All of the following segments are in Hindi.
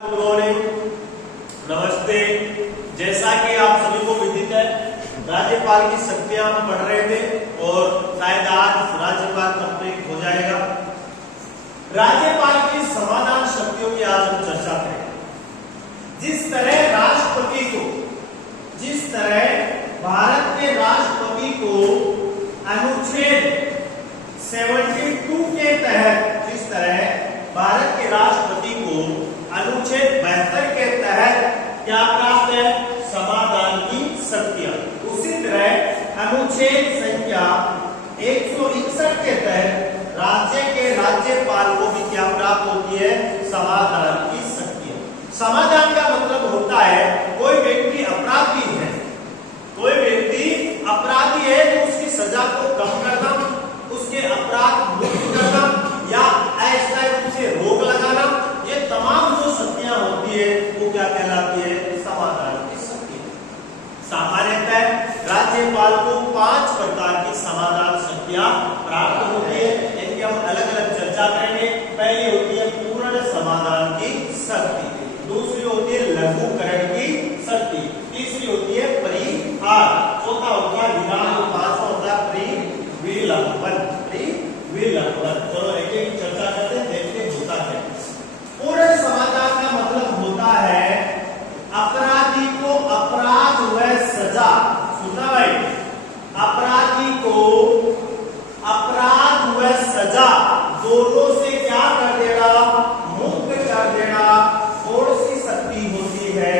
गुड मॉर्निंग, नमस्ते। जैसा कि आप सभी को विदित है, राज्यपाल की शक्तियां हम पढ़ रहे थे और शायद आज राज्यपाल कंप्लीट हो जाएगा। राज्यपाल की समाधान शक्तियों की आज हम चर्चा करेंगे। जिस तरह भारत के राष्ट्रपति को अनुच्छेद 72 के तहत, जिस तरह भारत के राष्ट्रपति को अनुच्छेद 72 के तहत क्या प्राप्त है? समाधान की शक्तियां। उसी तरह अनुच्छेद संख्या 161 के तहत राज्य के राज्यपाल को भी क्या प्राप्त होती है? समाधान की शक्तियां। समाधान का मतलब होता है कोई व्यक्ति अपराधी है, तो उसकी सजा को कम करना, उसके अपराध मुक्त करना या अस्थायी रूप से रोक लगाना, ये तमाम जो शक्तियां होती है वो क्या कहलाती है? समाधान की शक्ति। सामान्यतः राज्यपाल को 5 प्रकार की समाधान शक्तियां प्राप्त होती है। इनकी हम अलग अलग चर्चा करेंगे। पहली होती है पूर्ण समाधान की शक्ति, दूसरी होती है लघुकरण की शक्ति, तीसरी होती है परिहार, चौथा होता है विराम, पांचवा होता है विलंबन। चलो एक एक चर्चा करते हैं, देखते हैं होता है। पूर्ण समाधान का मतलब होता है अपराधी को अपराध व सजा, सुनना भाई, अपराधी को अपराध व सजा दोनों से क्या कर देना? मुक्त कर देना। कौन सी शक्ति होती है?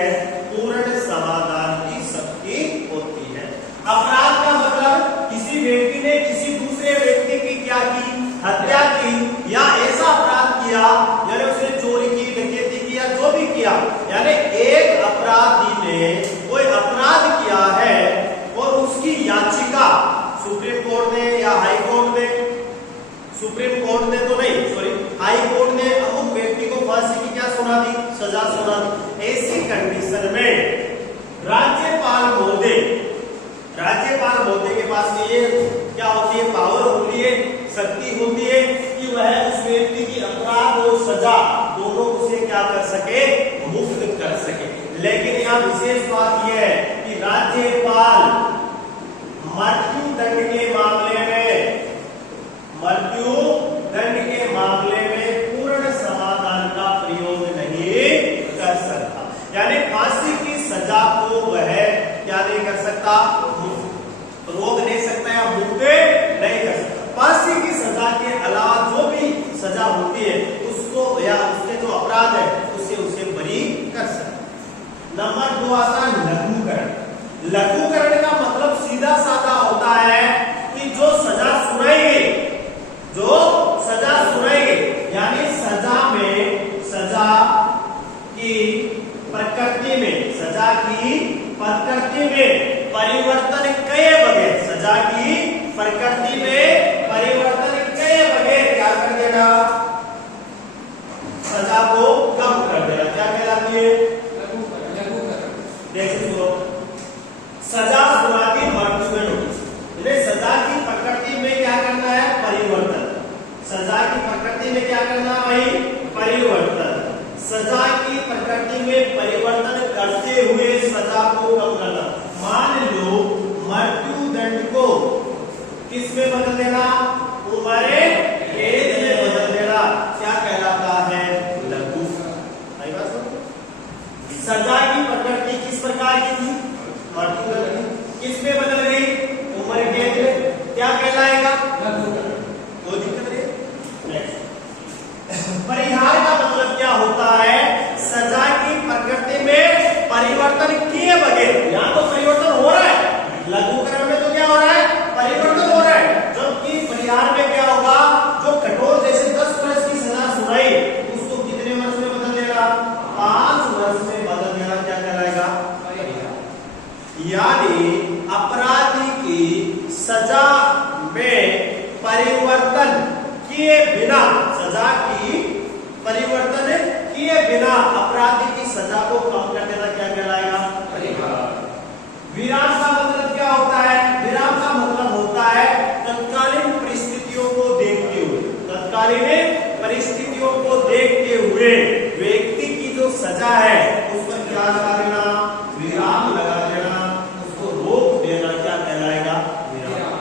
पूर्ण समाधान की शक्ति होती है। अपराध का मतलब किसी व्यक्ति ने किसी दूसरे व्यक्ति की क्या की? हत्या की या ऐसा अपराध किया, यानी उसने चोरी की, डकैती की या जो भी किया, यानी एक अपराधी ने कोई अपराध किया है और उसकी याचिका सुप्रीम कोर्ट ने या हाई कोर्ट ने, सुप्रीम कोर्ट ने तो नहीं, सॉरी, हाई कोर्ट ने अमुक व्यक्ति को फांसी की क्या सुना दी? सजा सुना दी। ऐसी कंडीशन में राज्यपाल महोदय के पास ये क्या होती है? पावर होती है, शक्ति होती है कि वह उस व्यक्ति की अपराध और सजा दोनों को से क्या कर सके? मुक्त कर सके। लेकिन यहाँ विशेष बात यह है कि राज्यपाल मृत्यु दंड के मामले में पूर्ण समाधान का प्रयोग नहीं कर सकता। यानी फांसी की सजा को वह क्या नहीं कर सकता? रोक नहीं सकता या मुक्त नहीं कर सकता। फांसी की सजा के अलावा जो भी सजा होती है उसको या उसके जो अपराध है उसे बरी कर सकता। नंबर 2 आता है लघुकरण। लघुकरण का मतलब सीधा साधा होता है कि जो सजा सुनाई गई, यानी सजा की प्रकृति में परिवर्तन किए बगैर, सजा की प्रकृति में परिवर्तन किए बगैर क्या कर देना? सजा को कम कर देना। क्या कहलाती है? देखो, सजा सुनाती मृत्युदंड, सजा की प्रकृति में क्या करना है? परिवर्तन। सजा की प्रकृति में क्या करना है भाई? परिवर्तन। सजा की प्रकृति में परिवर्तन करते हुए सजा को कम करना। मान लो मृत्युदंड को किस में बदल देना? उम्र कैद में बदल देना। क्या कहलाता है? लघुकरण। सजा की प्रकृति किस प्रकार की थी? मृत्युदंड की, किस में बदल गई? उम्र कैद में। क्या कहलाएगा? लघुकरण। कोई दिक्कत नहीं। परिहार का मतलब क्या होता है? सजा की प्रकृति में परिवर्तन किए बगैर। यहां तो परिवर्तन हो रहा है, लघुकरण में तो क्या हो रहा है? परिवर्तन हो रहा है। जबकि परिहार में क्या होगा? जो कठोर जैसे 10 वर्ष की सजा सुनाई उसको कितने वर्ष में बदल देगा? 5 वर्ष में बदल देना। क्या कहलाएगा? यानी अपराधी की सजा में परिवर्तन किए बिना, सजा की परिवर्तन किए बिना अपराधी की सजा को कम कर देना क्या कहलाएगा? विराम का मतलब क्या होता है? विराम का मतलब होता है तत्कालीन परिस्थितियों को देखते हुए व्यक्ति की जो सजा सजा है उस पर क्या लगा देना, विराम लगा देना, उसको रोक देना, क्या कहलाएगा, विराम।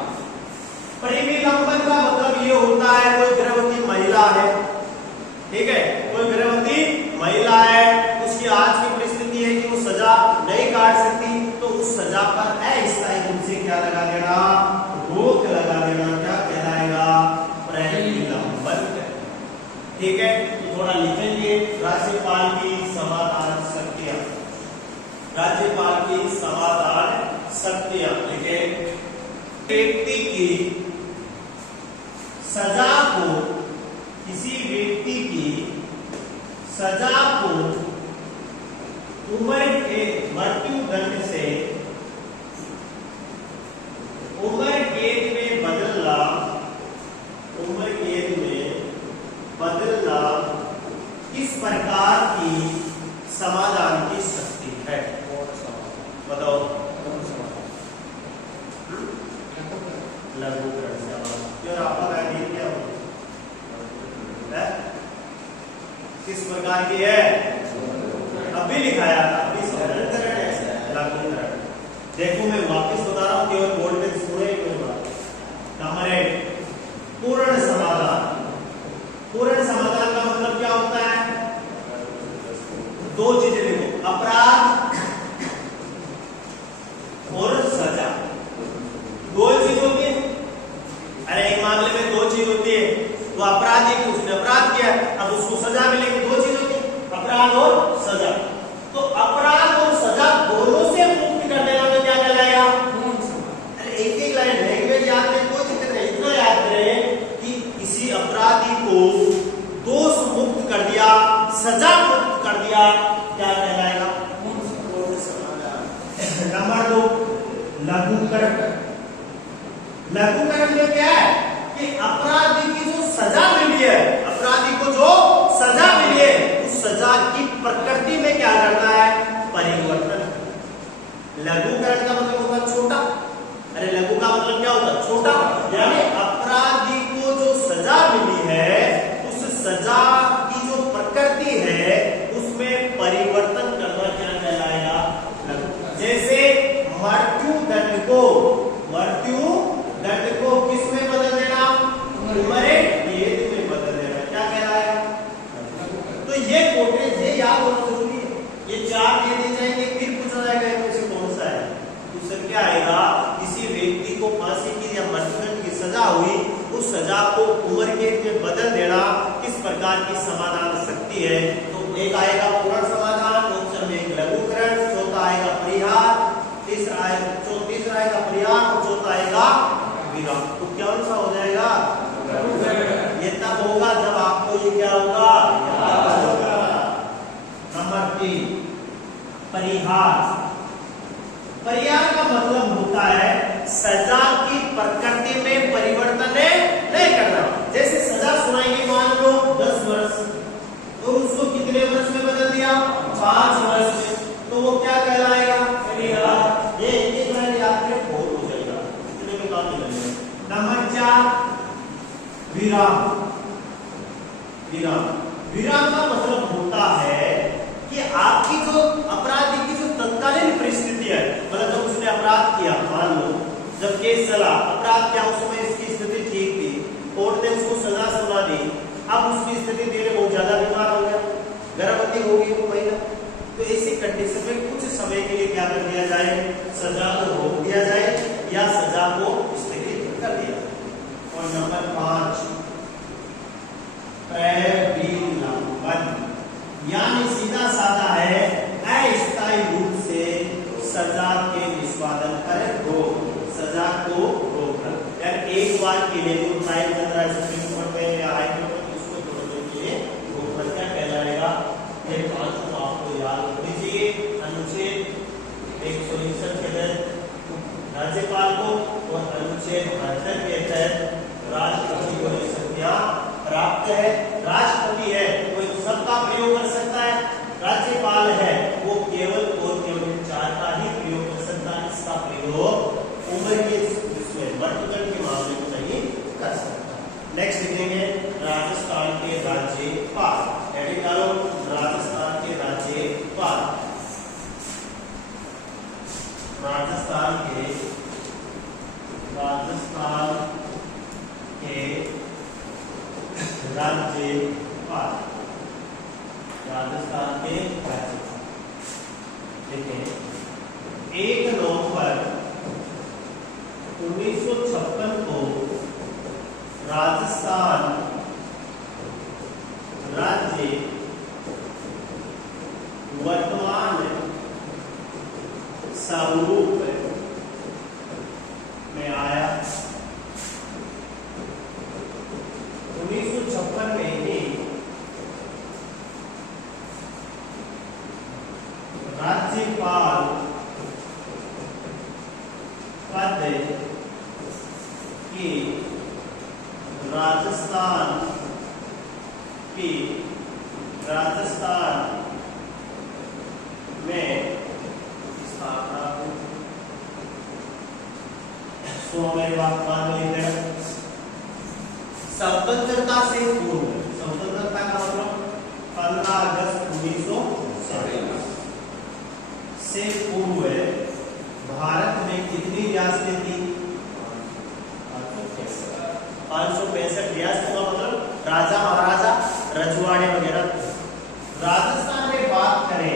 परिविलंबन का मतलब ये होता है कोई गर्भवती महिला है, ठीक है, कोई गर्भवती महिला है, उसकी आज की परिस्थिति है कि वो सजा नहीं काट सकती, तो उस सजा पर अस्थायी रूप से क्या लगा देना, रोक लगा देना, क्या कहलाएगा, परिविलंबन। ठीक है, तो थोड़ा लिखेंगे, राज्यपाल की समाधान शक्तियां, राज्यपाल की समाधान शक्तियां लिखे। व्यक्ति की सजा को, किसी व्यक्ति की सजा को उम्र के मृत्यु दंड से उम्र कैद में बदलना, उम्र कैद में बदलना किस प्रकार की समाधान की शक्ति है, बताओ। लघुकरण समाधान क्यों आपका आइडिया क्या है, किस प्रकार की है, अभी लिखाया था, अभी सरलीकरण है, लघुकरण। देखो मैं वापस बता रहा हूं, केवल बोर्ड पे सुने कोई बात। नंबर 1 पूर्ण समाधान। पूर्ण समाधान का मतलब क्या होता है, दो चीजें लिखो, अपराध और सजा, दो चीज होती है। अरे एक मामले में दो चीज होती है, वो अपराधी को उसने अपराध किया, अब उसको सजा मिलेगी, दो चीज होती है, अपराध और सजा। तो अपराध और सजा दोनों से मुक्त कर देना तो क्या कहलाएगा, अरे एक एक लाइन लैंग्वेज याद करें, कोई दिक्कत नहीं, इतना याद करें कि किसी अपराधी को दोष मुक्त कर दिया, सजा मुक्त कर दिया, क्या कहलाएगा, नंबर 2 लघुकरण। लघुकरण में क्या है कि अपराधी की जो सजा मिली है, अपराधी को जो सजा मिली है, उस सजा की प्रकृति में क्या करना है, परिवर्तन। लघुकरण का मतलब होता है छोटा, अरे लघु का मतलब क्या होता है, छोटा, यानी अपराधी को जो सजा मिली है उस सजा की जो प्रकृति है उसमें परिवर्तन करना क्या कहलाएगा, जैसे मृत्यु दंड को, मृत्यु दंड को किस में बदल देना, उम्र कैद में बदल देना, क्या कहलाएगा। तो ये कोटेज ये याद होना जरूरी है, ये चार दे दिए जाएंगे, फिर पूछा जाएगा इनमें से कौन सा है, उससे क्या आएगा, किसी व्यक्ति को फांसी की या मृत्युदंड की सजा हुई, उस सजा को उम्र कैद में बदल देना किस प्रकार की समाधान शक्ति है। तो एक आएगा पूर्ण समाधान, ऑप्शन में एक लघुकरण, चौथा आएगा परिहार, तीसरा आएगा परिहार और चौथा आएगा विराम। तो कौन सा हो जाएगा, ये तब होगा जब आपको ये क्या होगा, याद होगा। नंबर 3 परिहार। परिहार का मतलब होता है सजा की प्रकृति में परिवर्तन नहीं करना। जैसे सजा सुनाएंगे मान लो 10 वर्ष, तो उसको कितने वर्ष में बदल दिया, 5 वर्ष में, तो वो क्या कहलाएगा, परिहार। ये एक लाइन याद करें, बहुत हो जाएगा, इतने में काम नहीं लगेगा। नंबर 4 विराम। विराम, विराम का मतलब होता है कि आपकी जो अपराधी की जो तत्कालीन परिस्थिति है, मतलब जब उसने अपराध किया, मान लो जब केस चला, अपराध किया, उस समय इसकी स्थिति ठीक थी, कोर्ट ने उसको सजा सुना दी, अब उसकी स्थिति धीरे बहुत ज्यादा बीमार हो गया, गर्भवती हो गई वो महिला, तो ऐसी कंडीशन में कुछ समय के लिए क्या कर दिया जाए, सजा को रोक दिया जाए या सजा को स्थगित कर दिया जाए। और नंबर 5 परिविलंबन, यानी सीधा साधा है अस्थायी रूप से सजा के निष्पादन पर रोक, सजा को रोकना, यानी एक बार के लिए जो टाइम चल रहा है सुप्रीम कोर्ट में या हाई कोर्ट में, उसको थोड़ी देर के लिए रोकना, क्या कहलाएगा। ये 5 को आपको याद होनी चाहिए। अनुच्छेद 169 के तहत राज्यपाल को और अनुच्छेद 72 के तहत राष्ट्रपति को ये शक्तियां प्राप्त है। राष्ट्रपति है वो सबका प्रयोग कर सकता है, राज्यपाल है वो केवल और केवल 4 का ही प्रयोग कर सकता है। इसका प्रयोग उम्र के मृत्युदंड के मामले में नहीं कर सकता। नेक्स्ट लिखेंगे राजस्थान के राज्यपाल, राजस्थान के राज्यपाल। ये देखिए 1 नवंबर 1956 को राजस्थान राज्य वर्तमान स्वरूप में आया। 1956 में ही राज्यपाल पद की राजस्थान में स्थापना हुई। स्वतंत्रता से पूर्व, स्वतंत्रता का मतलब 15 अगस्त 1947 से पूर्व भारत में कितनी रियासतें थी? 565 रियासतों का मतलब राजा महाराजा रजवाड़े वगैरह। राजस्थान में बात करें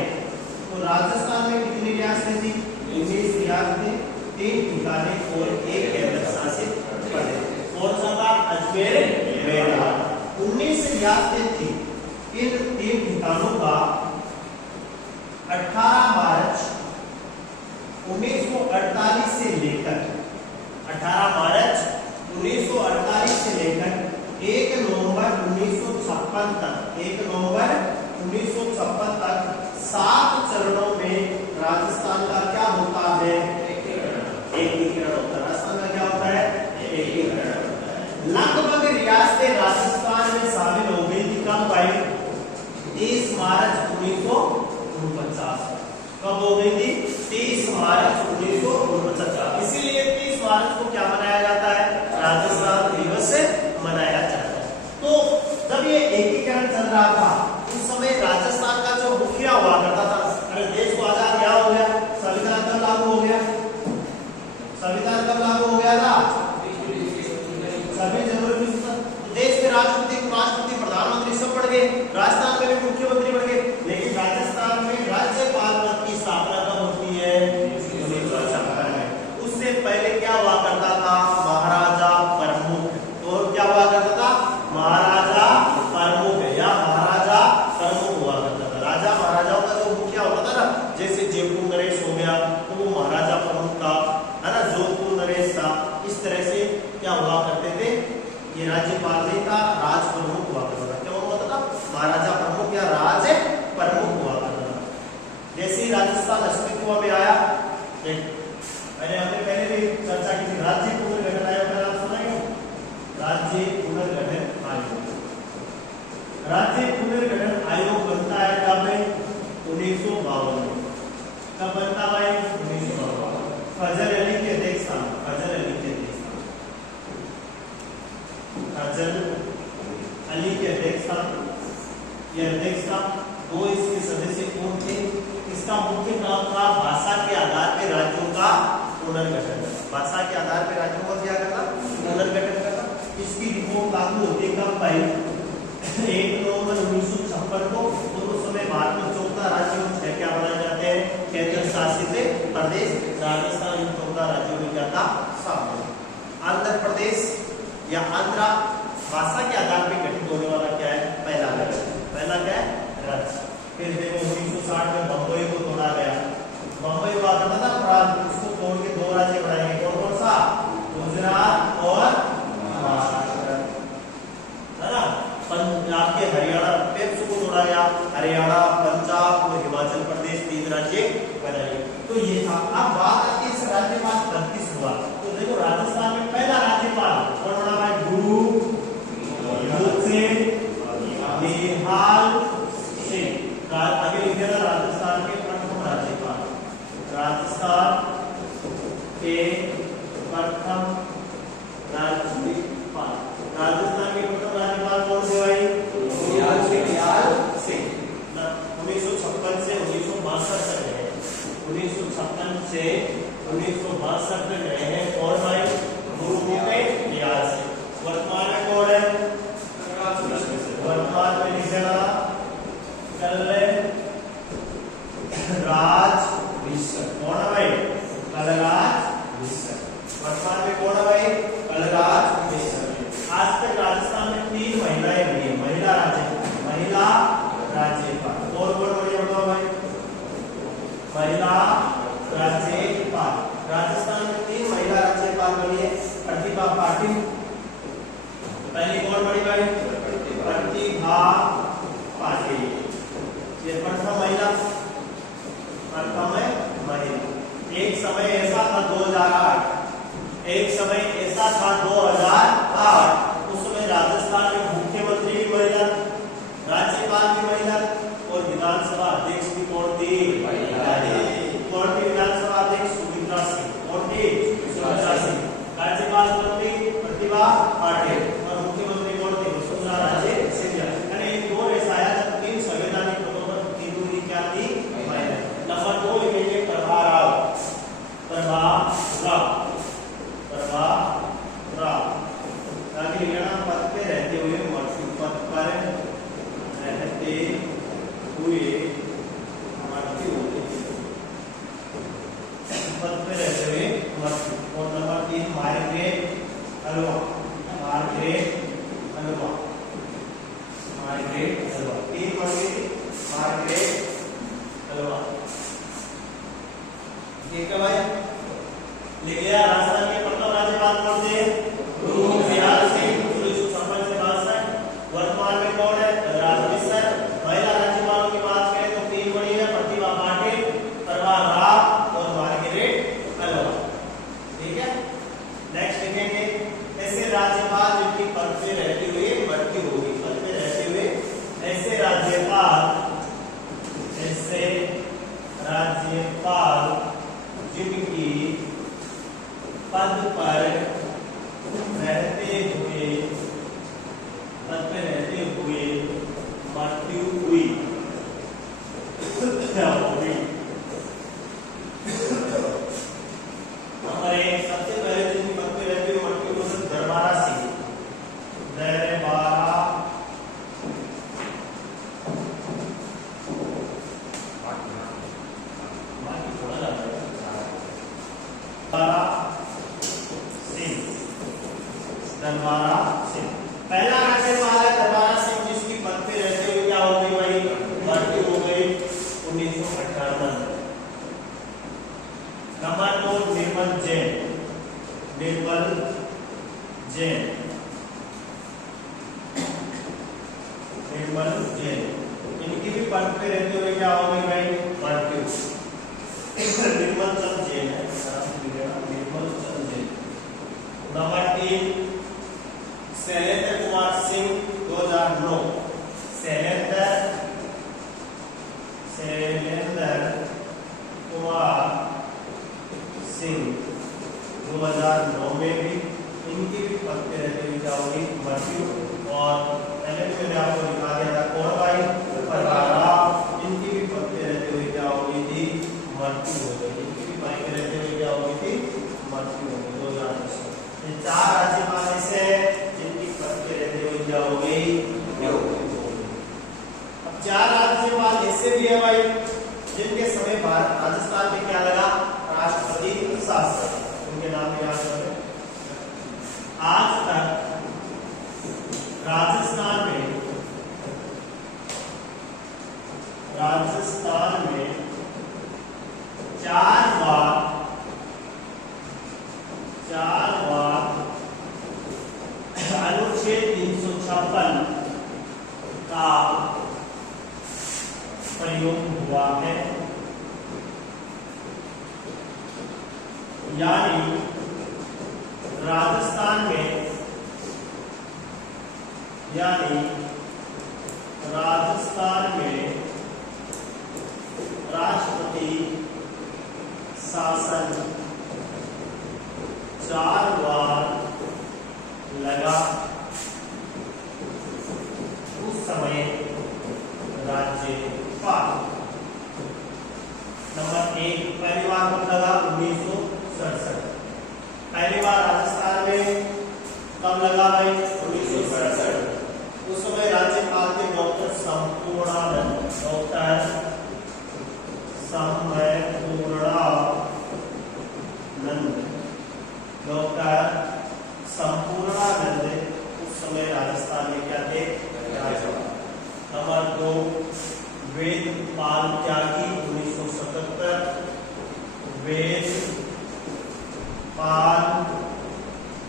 तो राजस्थान में कितनी रियासतें थी? 19 रियासतें, 3 ठिकाने और 1 केंद्र शासित प्रदेश। कौन सा था? अजमेर, मेवाड़। 19 रियासतें थी। इन 3 ठिकानों का 18 मार्च 1948 से लेकर 18 मार्च 1948 से लेकर 1 नवंबर 1956 तक 1 नवंबर 1956 तक 7 चरणों में राजस्थान का क्या होता है? एकीकरण होता है। राजस्थान का क्या होता है? एकीकरण होता है। लगभग रियासतें राजस्थान में शामिल हो गई थी। कब भाई? 30 मार्च 1949। कब हो गई थी? 30 मार्च 1949। इसीलिए 30 मार्च को क्या मनाया जाता है? राजस्थान दिवस मनाया जाता है। तो जब ये एकीकरण चल रहा था उस समय राजस्थान का जो मुखिया हुआ करता था, अरे देश को आजाद क्या हो गया? संविधान कब लागू हो गया? संविधान कब लागू हो गया था? 26 जनवरी। देश में राष्ट्रपति, प्रधानमंत्री सब बढ़ गए, राजस्थान में भी मुख्यमंत्री बढ़ गए, लेकिन राजस्थान में राज्यपाल पद की स्थापना कब होती है? 1956 में। उससे पहले क्या हुआ करता था? महाराजा प्रमुख। और क्या हुआ करता था? महाराजा प्रमुख या महाराजा प्रमुख हुआ करता था। राजा महाराजाओं का जो मुखिया होता था ना, जैसे जयपुर नरेश हो गया तो वो महाराजा प्रमुख था, है ना, जोधपुर नरेश था। इस तरह से क्या हुआ करते थे? ये राज्यपाल नहीं था, राज प्रमुख हुआ करता था। क्या हुआ था? महाराजा प्रमुख या राज प्रमुख हुआ करता था। जैसे ही राजस्थान अस्तित्व में आया, हमने पहले भी चर्चा की थी, राज्य पुनर्गठन आयोग का नाम सुना है? राज्य पुनर्गठन आयोग। राज्य पुनर्गठन आयोग बनता है कब? 1952 में। कब बनता है? 1952। फजल अली के अध्यक्षता, फजल अली के अध्यक्षता, ये अध्यक्षता। 2 इसके सदस्य कौन थे? इसका मुख्य काम था भाषा के आधार पर राज्यों का पुनर्गठन। भाषा के आधार पर राज्यों का क्या करना? पुनर्गठन करना। इसकी रिपोर्ट लागू होती है कब भाई? 1 नवंबर 1956 को। और उस समय भारत में 14 राज्यों में 6 क्या बनाए जाते हैं? केंद्र शासित प्रदेश। राजस्थान इन 14 राज्यों में क्या था? शामिल। आंध्र प्रदेश या आंध्रा भाषा के आधार पर गठित होने वाला क्या है? पहला राज्य। पहला क्या है? राज्य। फिर देखो 1960 में बंबई को तोड़ा गया। बंबई हुआ करता था प्रांत, उसको तोड़ के 2 राज्य बनाएंगे। कौन कौन सा? गुजरात और महाराष्ट्र, है ना। पंजाब के हरियाणा पेप्स को तोड़ा गया। हरियाणा, पंजाब और हिमाचल प्रदेश 3 राज्य बनाए। तो ये था। अब बात आती है इस राज्यपाल पद की शुरुआत। तो देखो राजस्थान में पहला राज्यपाल कौन बना है? गुरु निहाल सिंह। आगे लिखे ना, राजस्थान के प्रथम राज्यपाल। राजस्थान के प्रथम राज्यपाल। राजस्थान के प्रथम राज्यपाल कौन थे भाई? निहाल सिंह। 1956 से 1962 तक रहे। 1956 से 1962 तक रहे हैं। और भाई निहाल सिंह। वर्तमान में कौन है? वर्तमान में लिखेगा कल्याण थी? कौन थी विधानसभा अध्यक्ष? सुमित्रा सिंह। कौन थी? सुमित्रा सिंह। राज्यपाल कौन थी? प्रतिभा पाटिल। और मुख्यमंत्री कौन थे? वसुंधरा राजे सिंधिया। यानी इन दो ऐसा आया जब 3 संवैधानिक पदों पर तीनों ही क्या थी? महिला। नंबर 2 लिखेंगे प्रभाराव। आगे लिखना पद पे रहते हुए मृत्यु। पद पर रहते हुए मृत्यु। पद पे रहते हुए मृत्यु। और number 3 Margaret Alva. Margaret Alva. Margaret Alva. 3 Margaret Alva. ठीक है भाई, लिख लिया। राजस्थान के प्रथम राज्यपाल कौन थे? दयाल सिंह 1956 से 62। वर्तमान में कौन है? राजनीश सर। महिला राज्यपालों की बात करें तो 3 बड़ी है, प्रतिभा पाटिल, प्रभा राव और मार्गरेट अल्वा। ठीक है, नेक्स्ट लिखेंगे ऐसे राज्यपाल जिनकी पद पे रहते हुए मृत्यु होगी। पद पे रहते हुए ऐसे राज्यपाल जिनकी पद पर रहते हुए मृत्यु हुई। क्या होगी? नंबर 1 सबसे पहले जिनकी पद पे रहते हुए मृत्यु हुई दरबारा सिंह। दरबारा सिंह पहला राज्यपाल है। दरबारा सिंह जिसकी पद पे रहते हुए क्या हो गई भाई? मृत्यु हो गई 1958। नंबर 2 निर्मल जैन। इनकी भी पद पे रहते हुए क्या हो गई भाई? मृत्यु। निर्मल चंद जैन है। निर्मल चंद जैन। नंबर 3 शैलेंद्र कुमार सिंह 2009। शैलेंद्र कुमार सिंह 2009 में भी इनकी भी पद पे रहते हुए क्या होगी? मृत्यु। और पहले भी मैंने आपको दिखा दिया था कौन भाई? प्रभाराव। इनकी भी पद पे रहते हुए क्या होगी थी? मृत्यु हो गई। इनकी भी पद पे रहते हुए क्या होगी थी? मृत्यु हो गई 2010। ये 4 राज्यपाल ऐसे जिनकी पद पे रहते हुए क्या हो गई? अब 4 राज्यपाल ऐसे भी है भाई जिनके समय राजस्थान में क्या लगा? राष्ट्रपति शासन। उनके नाम याद करें। आज तक राजस्थान में 4 बार अनुच्छेद 356 का प्रयोग हुआ है। यानी राजस्थान में राष्ट्रपति शासन 4 बार लगा। उस समय राज्यपाल। नंबर 1 पहली बार कब लगा? 1967। पहली बार राजस्थान में कब लगा भाई? 1967। उस समय राज्यपाल थे डॉक्टर संपूर्णानंद। उस समय राजस्थान में क्या थे? राज्यपाल। नंबर 2 वेदपाल त्यागी 1977। वेदपाल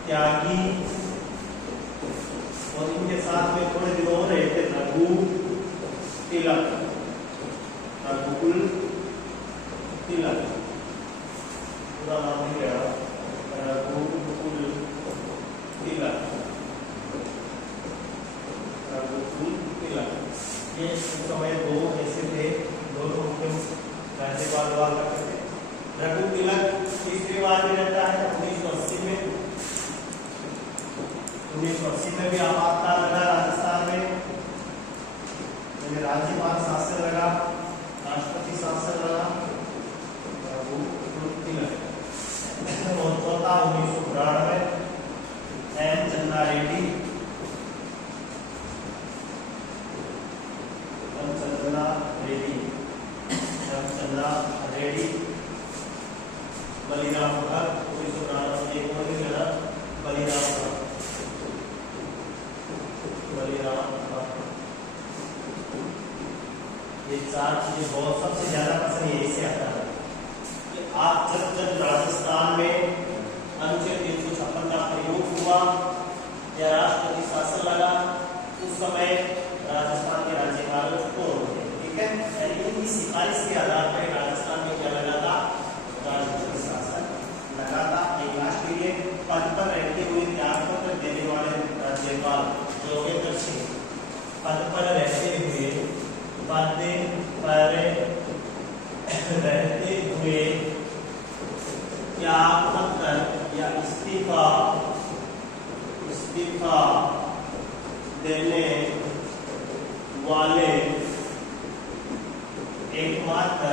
त्यागी। और इनके साथ में थोड़े दिन और रहे थे रघुकुल तिलक। पूरा नाम नहीं गया। रघुकुल तिलक। ये उस समय 2 ऐसे थे, दोनों राज्यपाल हुआ करते थे। रघु तिलक तीसरी बार में रहता है 1980 में। 1980 में भी आपातकाल लगा राजस्थान में, राज्यपाल शासन लगा, राष्ट्रपति शासन लगा। रघु तिलक 1993 एम चंद्रा रेड्डी, बलिराम भगत 1992 एक और भी लड़ा, बलिराम भगत। ये चार चीजें बहुत सबसे ज्यादा पसंद यही से आता है कि आप जब राजस्थान में अनुच्छेद 356 का प्रयोग हुआ या राष्ट्रपति शासन लगा, उस समय राजस्थान के राज्यपाल को, ठीक है, इनकी सिफारिश के आधार पर राजस्थान में क्या लगा था, राष्ट्रपति शासन लगा था। एक लास्ट पीरियड पद पर रहते हुए त्याग पत्र देने वाले राज्यपाल योगेंद्र सिंह, पद पर रहते हुए त्याग पत्र या इस्तीफा देने वाले एकमात्र